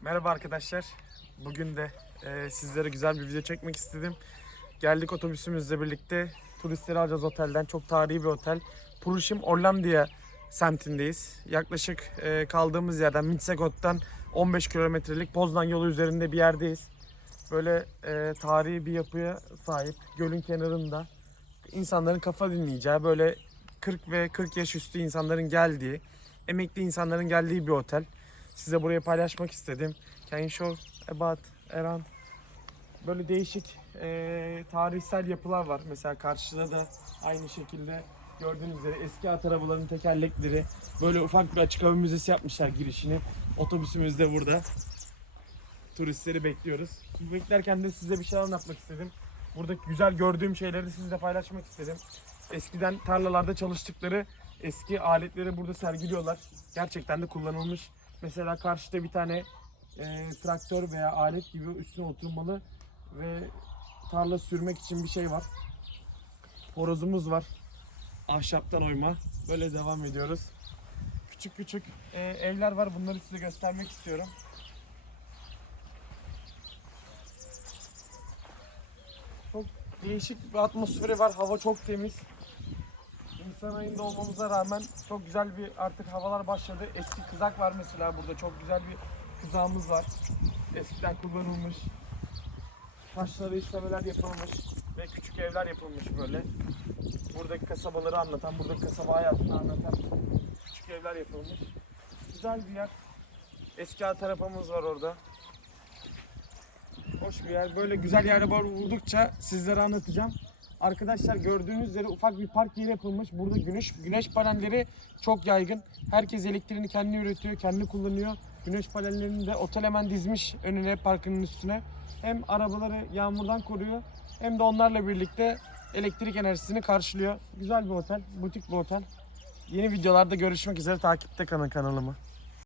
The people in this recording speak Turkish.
Merhaba arkadaşlar. Bugün de e, sizlere güzel bir video çekmek istedim. Geldik otobüsümüzle birlikte. Turistleri alacağız otelden. Çok tarihi bir otel. Puruşim Orlandiya semtindeyiz. Yaklaşık e, kaldığımız yerden Mitsegot'tan 15 kilometrelik Poznan yolu üzerinde bir yerdeyiz. Böyle e, tarihi bir yapıya sahip. Gölün kenarında. insanların kafa dinleyeceği böyle 40 ve 40 yaş üstü insanların geldiği, emekli insanların geldiği bir otel. Size burayı paylaşmak istedim. Can you show about around? Böyle değişik eee, tarihsel yapılar var. Mesela karşıda da aynı şekilde gördüğünüz üzere eski at arabalarının tekerlekleri. Böyle ufak bir açık hava müzesi yapmışlar girişini. Otobüsümüz de burada. Turistleri bekliyoruz. Beklerken de size bir şeyler anlatmak istedim. Burada güzel gördüğüm şeyleri sizle paylaşmak istedim. Eskiden tarlalarda çalıştıkları eski aletleri burada sergiliyorlar. Gerçekten de kullanılmış. Mesela karşıda bir tane e, traktör veya alet gibi üstüne oturmalı ve tarla sürmek için bir şey var. Horozumuz var. Ahşaptan oyma. Böyle devam ediyoruz. Küçük küçük e, evler var. Bunları size göstermek istiyorum. Çok değişik bir atmosferi var. Hava çok temiz. Nisan ayında olmamıza rağmen çok güzel bir artık havalar başladı. Eski kızak var mesela burada. Çok güzel bir kızağımız var. Eskiden kullanılmış. Taşları işlemeler yapılmış ve küçük evler yapılmış böyle. Buradaki kasabaları anlatan, buradaki kasaba hayatını anlatan küçük evler yapılmış. Güzel bir yer. Eski at arabamız var orada. Hoş bir yer. Böyle güzel yerler buldukça sizlere anlatacağım. Arkadaşlar gördüğünüz üzere ufak bir park yeri yapılmış. Burada güneş güneş panelleri çok yaygın. Herkes elektriğini kendi üretiyor, kendi kullanıyor. Güneş panellerini de otel hemen dizmiş önüne parkının üstüne. Hem arabaları yağmurdan koruyor hem de onlarla birlikte elektrik enerjisini karşılıyor. Güzel bir otel, butik bir otel. Yeni videolarda görüşmek üzere. Takipte kalın kanalımı.